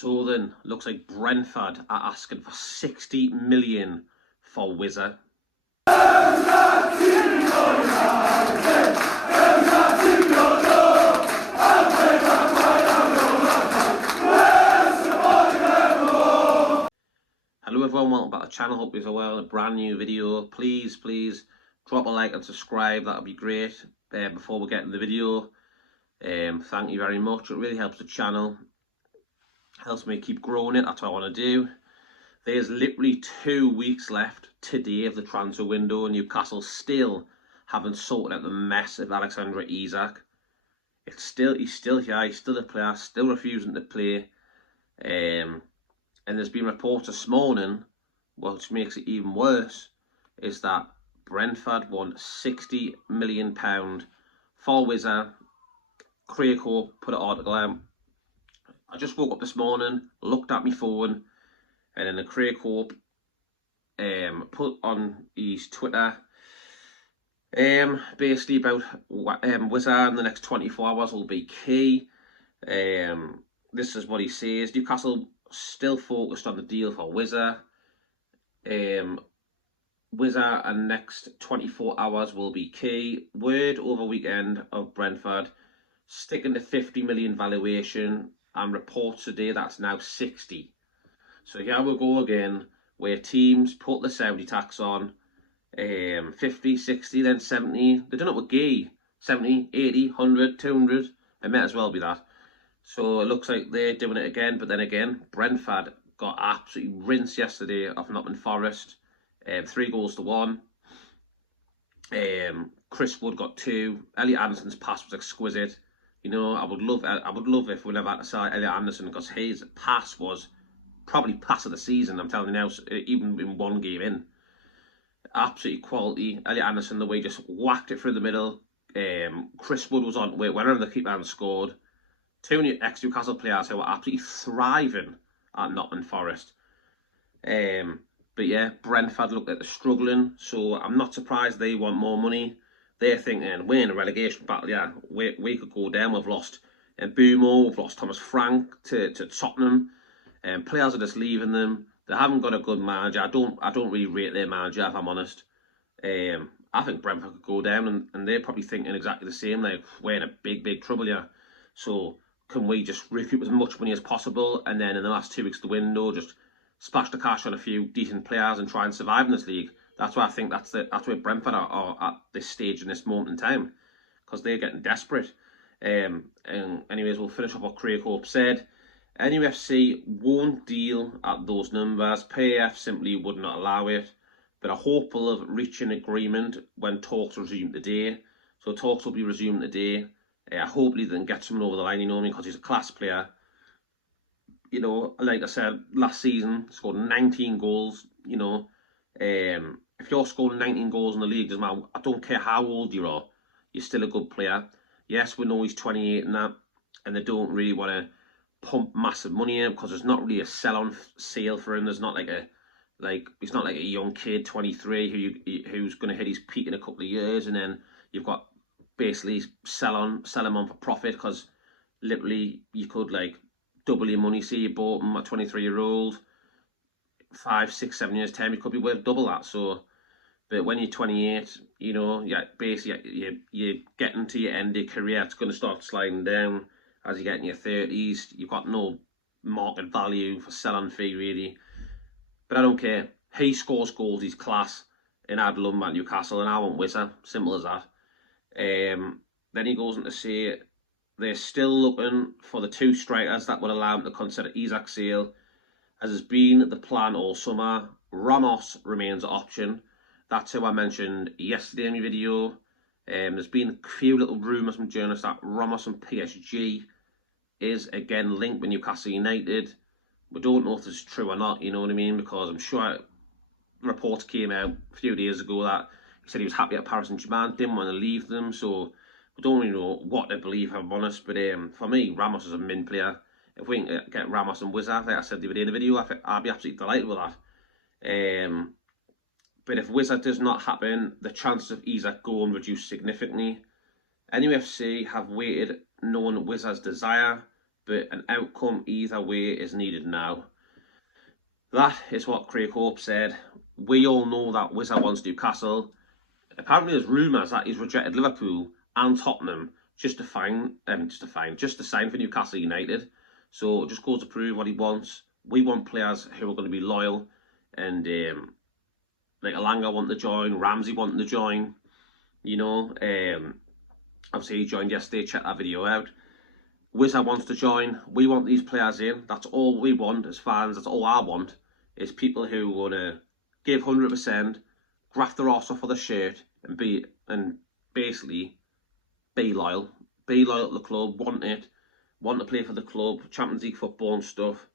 So then, looks like Brentford are asking for 60 million for WISSA. Hello everyone, welcome back to the channel. Hope you're well. A brand new video. Please drop a like and subscribe. That would be great. Before we get into the video, thank you very much. It really helps the channel. Helps me keep growing it. That's what I want to do. There's literally 2 weeks left today of the transfer window. Newcastle still haven't sorted out the mess of Alexander Isak. He's still here. He's still a player. Still refusing to play. And there's been reports this morning, which makes it even worse, is that Brentford won £60 million for WISSA. Craig Hope put an article out. I just woke up this morning, looked at my phone, and then the Craig Hope put on his Twitter basically about WISSA in the next 24 hours will be key. This is what he says. Newcastle still focused on the deal for WISSA. WISSA and next 24 hours will be key. Word over weekend of Brentford sticking to 50 million valuation, and reports today that's now 60. So here we go again, where teams put the Saudi tax on, 50, 60, then 70. They done it with Gay, 70, 80, 100, 200. It might as well be that. So it looks like they're doing it again, but then again, Brentford got absolutely rinsed yesterday off Nottingham Forest, 3-1. Chris Wood got 2. Elliot Anderson's pass was exquisite. You know, I would love if we never had to sell Elliot Anderson, because his pass was probably pass of the season. I'm telling you now, even in one game in, absolutely quality. Elliot Anderson, the way he just whacked it through the middle. Chris Wood was on whenever the keeper and scored. 2 ex-Newcastle players who were absolutely thriving at Nottingham Forest. But yeah, Brentford look like they're struggling, so I'm not surprised they want more money. They're thinking, we're in a relegation battle, yeah, we could go down. We've lost Bumo, we've lost Thomas Frank to Tottenham, and players are just leaving them. They haven't got a good manager. I don't really rate their manager, if I'm honest. I think Brentford could go down, and they're probably thinking exactly the same, like, we're in a big trouble here. So can we just recoup as much money as possible, and then in the last 2 weeks of the window, just splash the cash on a few decent players and try and survive in this league? That's why I think that's where Brentford are at this stage in this moment in time, because they're getting desperate. And anyways, we'll finish up what Craig Hope said. NUFC won't deal at those numbers. PAF simply would not allow it, but are hopeful of reaching agreement when talks resume today. So talks will be resumed today. Hopefully they can get someone over the line, you know, because he's a class player. You know, like I said, last season, scored 19 goals, you know. If you're scoring 19 goals in the league, doesn't matter, I don't care how old you are, you're still a good player. Yes, we know he's 28 and that, and they don't really want to pump massive money in, because there's not really a sell-on sale for him. There's not he's not like a young kid, 23, who's going to hit his peak in a couple of years, and then you've got basically sell him on for profit, because literally you could like double your money. See, you bought him at 23-year-old, 5, 6, 7 years time, you could be worth double that. So, but when you're 28, you know, yeah, basically you're getting to your end of your career. It's going to start sliding down as you get in your 30s. You've got no market value for sell-on fee really. But I don't care. He scores goals, he's class, and I'd love him at Newcastle, and I want WISSA. Simple as that. Then he goes on to say they're still looking for the 2 strikers that would allow them to consider Isak's sale, as has been the plan all summer. Ramos remains an option. That's who I mentioned yesterday in my video. There's been a few little rumours from journalists that Ramos and PSG is again linked with Newcastle United. We don't know if this is true or not, you know what I mean, because I'm sure reports came out a few days ago that he said he was happy at Paris Saint-Germain, didn't want to leave them, so we don't really know what to believe, if I'm honest. But for me, Ramos is a min player. If we can get Ramos and WISSA, like I said the other day in the video, I'd be absolutely delighted with that. But if WISSA does not happen, the chances of Isak going reduce significantly. NUFC have waited, knowing WISSA's desire, but an outcome either way is needed now. That is what Craig Hope said. We all know that WISSA wants Newcastle. Apparently there's rumours that he's rejected Liverpool and Tottenham just to sign for Newcastle United. So it just goes to prove what he wants. We want players who are going to be loyal, and like Alanga wanting to join, Ramsey wanting to join. You know, obviously he joined yesterday. Check that video out. WISSA wants to join. We want these players in. That's all we want as fans. That's all I want, is people who want to give 100%, graft their arse off for the shirt, and basically be loyal. Be loyal to the club. Want to play for the club, Champions League football and stuff,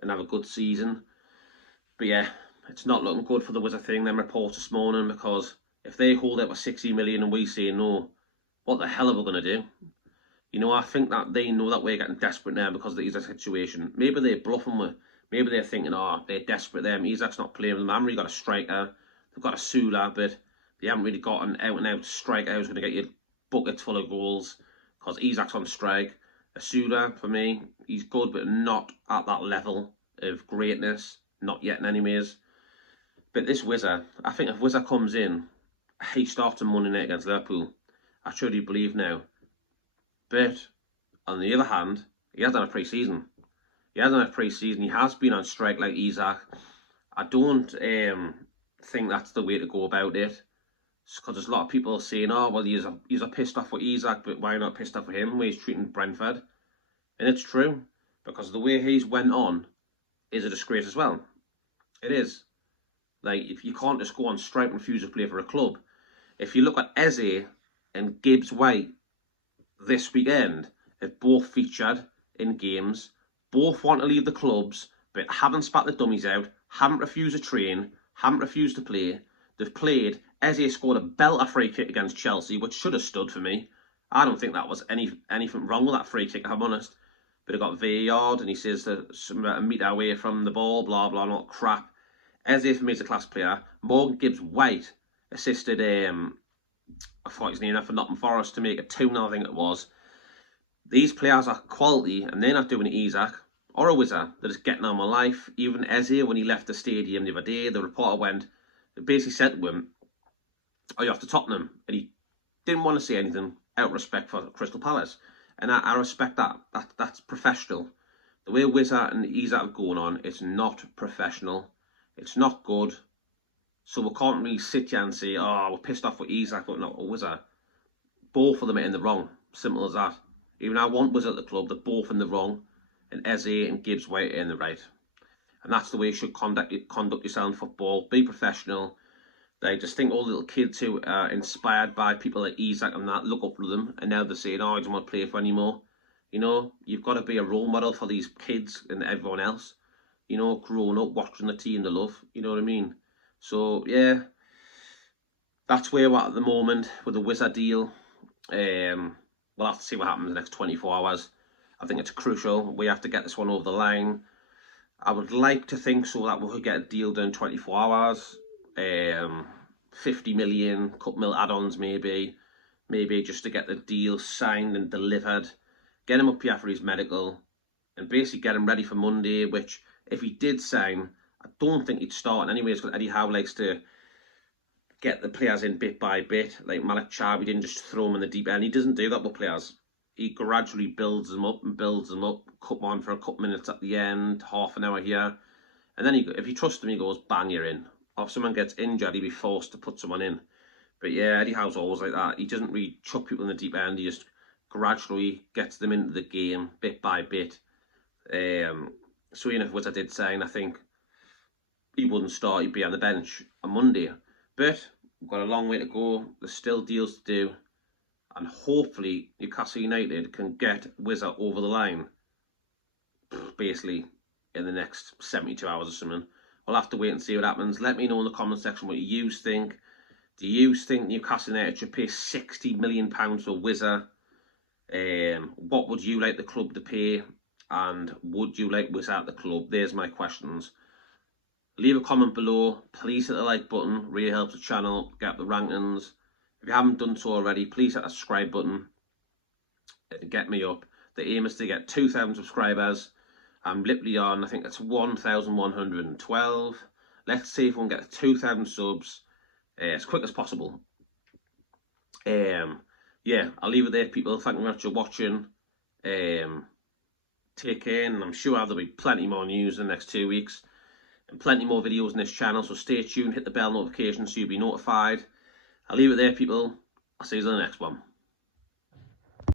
and have a good season. But yeah, it's not looking good for the WISSA thing. Them reports this morning, because if they hold out for 60 million and we say no, what the hell are we going to do? You know, I think that they know that we're getting desperate now because of the Isak situation. Maybe they're bluffing with. Maybe they're thinking, oh, they're desperate there. Isak's not playing with them. I haven't really got a striker. They've got a Sula, but they haven't really got an out-and-out striker who's going to get you buckets full of goals, because Isak's on strike. A Sula, for me, he's good, but not at that level of greatness. Not yet, anyways. But this WISSA, I think if WISSA comes in, he starts on Monday night against Liverpool. I truly believe now. But on the other hand, he has done a pre-season. He has been on strike like Isak. I don't think that's the way to go about it, because there's a lot of people saying, oh, well, he's pissed off with Isak, but why not pissed off with him, the way he's treating Brentford? And it's true, because the way he's went on is a disgrace as well. It is. Like, if you can't just go on strike and refuse to play for a club. If you look at Eze and Gibbs White this weekend, have both featured in games, both want to leave the clubs, but haven't spat the dummies out, haven't refused to train, haven't refused to play. They've played. Eze scored a belter free kick against Chelsea, which should have stood for me. I don't think that was anything wrong with that free kick, if I'm honest. But it got VAR, and he says that a metre away from the ball, blah, blah, not crap. Eze, for me, is a class player. Morgan Gibbs-White assisted, I thought his name, for Nottingham Forest to make it 2-0, I think it was. These players are quality, and they're not doing it Isak or a WISSA. They're just getting on with life. Even Eze, when he left the stadium the other day, the reporter basically said to him, oh, you're off to Tottenham. And he didn't want to say anything out of respect for Crystal Palace. And I respect that. That's professional. The way WISSA and Isak are going on, it's not professional. It's not good. So we can't really sit here and say, oh, we're pissed off with Isak, but not with WISSA. Both of them are in the wrong. Simple as that. Even I want WISSA at the club, they're both in the wrong. And Eze and Gibbs White are in the right. And that's the way you should conduct yourself in football. Be professional. They just think all little kids who are inspired by people like Isak and that look up to them, and now they're saying, oh, I don't want to play for anymore. You know, you've got to be a role model for these kids and everyone else. You know, growing up, watching the team they love. You know what I mean? So, yeah, that's where we're at the moment with the WISSA deal. We'll have to see what happens in the next 24 hours. I think it's crucial. We have to get this one over the line. I would like to think so that we could get a deal done in 24 hours. 50 million, couple mil add-ons maybe just to get the deal signed and delivered, get him up here for his medical, and basically get him ready for Monday, which if he did sign, I don't think he'd start anyways, because Eddie Howe likes to get the players in bit by bit. Like Malik Chabi didn't just throw him in the deep end. He doesn't do that with players. He gradually builds them up, cut on for a couple minutes at the end, half an hour here, and then if you trust him, he goes, bang, you're in. Or if someone gets injured, he'd be forced to put someone in. But yeah, Eddie Howe's always like that. He doesn't really chuck people in the deep end. He just gradually gets them into the game, bit by bit. So, you know, if I did sign, I think he wouldn't start. He'd be on the bench on Monday. But we've got a long way to go. There's still deals to do. And hopefully Newcastle United can get WISSA over the line, basically, in the next 72 hours or something. We'll have to wait and see what happens. Let me know in the comment section what you think. Do you think Newcastle United should pay £60 million for WISSA? What would you like the club to pay? And would you like WISSA at the club? There's my questions. Leave a comment below. Please hit the like button. Really helps the channel get up the rankings. If you haven't done so already, please hit the subscribe button. It'll get me up. The aim is to get 2,000 subscribers. I'm literally on, I think it's 1,112. Let's see if we can get 2,000 subs as quick as possible. Yeah, I'll leave it there, people. Thank you very much for watching. Take care, and I'm sure there'll be plenty more news in the next 2 weeks and plenty more videos on this channel, so stay tuned, hit the bell notification so you'll be notified. I'll leave it there, people. I'll see you in the next one.